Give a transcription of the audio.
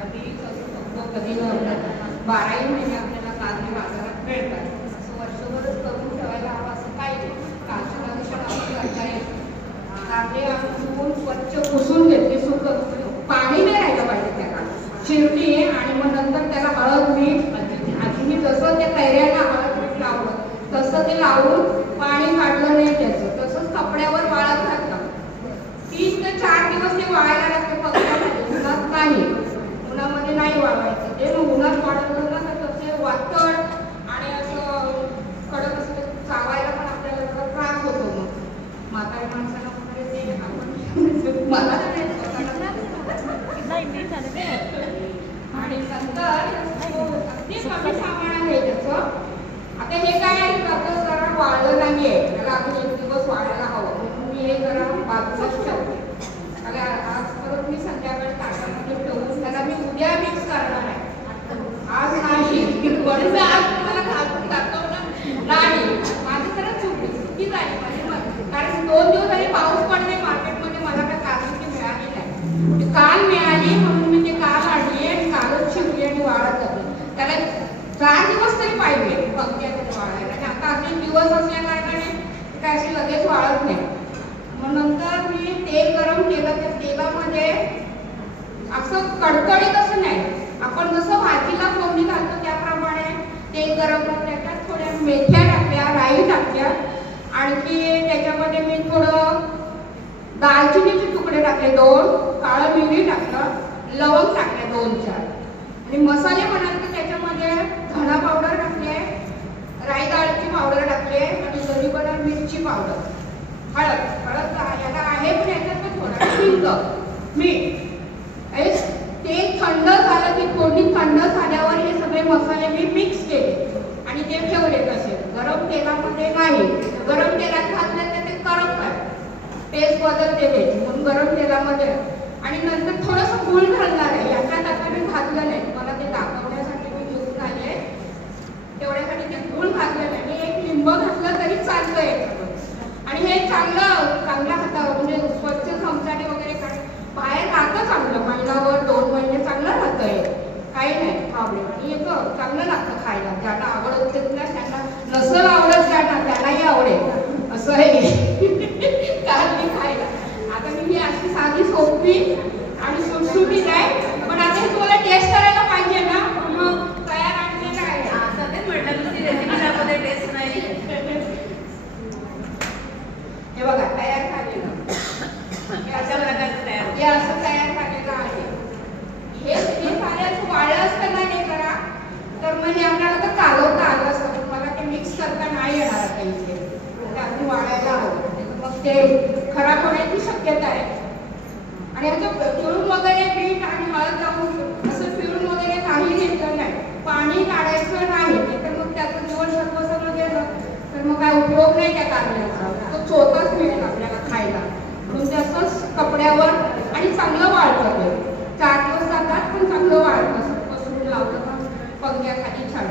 कधी करू शकतो कधी नव्हतं. 12ही महिने आपल्याला कारले बाजारात मिळतात. असं वर्षभरच करून ठेवायला हवं असं काही नाही. कालच्या दिवशी आपण करता येईल. कारले आपण स्वच्छ पुसून घेतले, सुकं पाणी नाही राहिलं पाहिजे त्याला, शिरटी आणि मग नंतर त्याला हळद मीठ आजीने जसं त्या कैऱ्यांना हळद मीठ लावलं तसं ते लावून पाणी काढलं नाही त्याचं, तसंच कपड्यावर वाळत घातलं. 3 ते 4 दिवस ते वाळायला लागते पत्र्यामध्ये, उन्हात नाही, उन्हामध्ये नाही वाळवायचं ते. मग उन्हात वाळवलं ना तर तसे वातळ आणि असं कडक असं चावायला पण आपल्याला जरा त्रास होतो. मग म्हाताऱ्या माणसाला वगैरे ते आपण मला नाही आणि नंतर अगदी कमी सामान आहे त्याचं. आता हे काय आता जरा वाळलं नाहीये, त्याला अजून 1 दिवस वाळायला हवं म्हणून मी हे जरा बाजूलाच ठेवते. आज परत मी संध्याकाळी ताटामध्ये ठेवून त्याला मी उद्या मिक्स करणार आहे, आज नाही. म्हणून आज तुम्हाला घालून दाखवलं नाही. माझं जरा चुकी झाली माझी, कारण 2 दिवस झाले पाऊस पडले मार्केटमध्ये, मला काय कारली मिळाली नाही. काल मिळाली म्हणून मी ते काल आणली आणि कालच शिवली आणि वाळत घातली. त्याला 4 दिवस तरी पाहिजे पंख्यामध्ये वाळायला, आणि आता असे दिवस असल्या कारणाने काय असे लगेच वाळत नाही. मग नंतर मी तेल गरम केलं, त्या तेलामध्ये असं कडकडीत असं नाही, आपण जसं भाजीला फोडणी घालतो त्याप्रमाणे तेल गरम करून त्याच्यात थोड्या मेथ्या टाकल्या, राई टाकल्या, आणखी त्याच्यामध्ये मी थोडं दालचिनीचे तुकडे टाकले 2, काळं मिरी टाकलं, लवंग टाकले 2-4 आणि मसाले म्हणाल तर त्याच्यामध्ये धना पावडर टाकले, राई डाळीची पावडर टाकले आणि ललीबडा मिरची पावडर, हळद याला आहे पण याच्यात पण थोडा हिंग, मीठ. ते थंड झालं की फोडणी थंड झाल्यावर हे सगळे मसाले मी मिक्स केले आणि ते ठेवले तसे. गरम तेलामध्ये नाही, गरम तेलात घातले तर ते करपतात, टेस्ट बदलते त्याची, म्हणून गरम तेलामध्ये. आणि नंतर थोडंसं गूळ घालणार आहे, याच्यात आता मी घातलं नाही, मला ते दाखवण्यासाठी मी घेऊन आले, तेवढ्यासाठी ते गूळ घातलं नाही. मी 1 लिंब घातलं तरी चालतं याच्यावर. आणि हे चांगलं हातावर म्हणजे स्वच्छ चमचाने वगैरे बाहेर राहतं चांगलं, महिनाभर 2 महिने चांगलं राहतं हे, काही नाही प्रॉब्लेम. आणि येतं चांगलं लागतं खायला, ज्यांना आवडत ना त्यांना, नसल आवडत त्यांनाही आवडेल असं आहे कारली खायला. आता मी ही अशी साधी सोपी आणि सुटसुटीत आहे, पण आता हे तुम्हाला टेस्ट करायला पाहिजे ना, मग तयार आणलेलं आहे. आता ते म्हटलं तुझी रेसिपी त्यामध्ये टेस्ट नाही. हे बघा तयार झालेलं, अशा प्रकारचं तयार, हे असं तयार झालेलं आहे. हे साऱ्याचं वाळलं असतं ना हे करा तर मग हे आपल्याला तर कालवता आलं असतं, पण मला ते मिक्स करता नाही येणार आता इथे, अजून वाळायला हवं, मग ते खराब होण्याची शक्यता आहे. आणि असं फिरून वगैरे मीठ आणि हळद लावून असं फिरून वगैरे काही घेतलं नाही, पाणी काढायचं नाही, तर मग त्याचं जीवनसत्व सगळं गेलं तर मग काय उपयोग नाही त्या कारल्याचा, तो चोथाच मिळेल आपल्याला खायला. म्हणून ते असंच कपड्यावर आणि चांगलं वाळतं, ते 4 दिवस जातात पण चांगलं वाळतं, असं पसरून लावलं तर पंख्याखाली छान.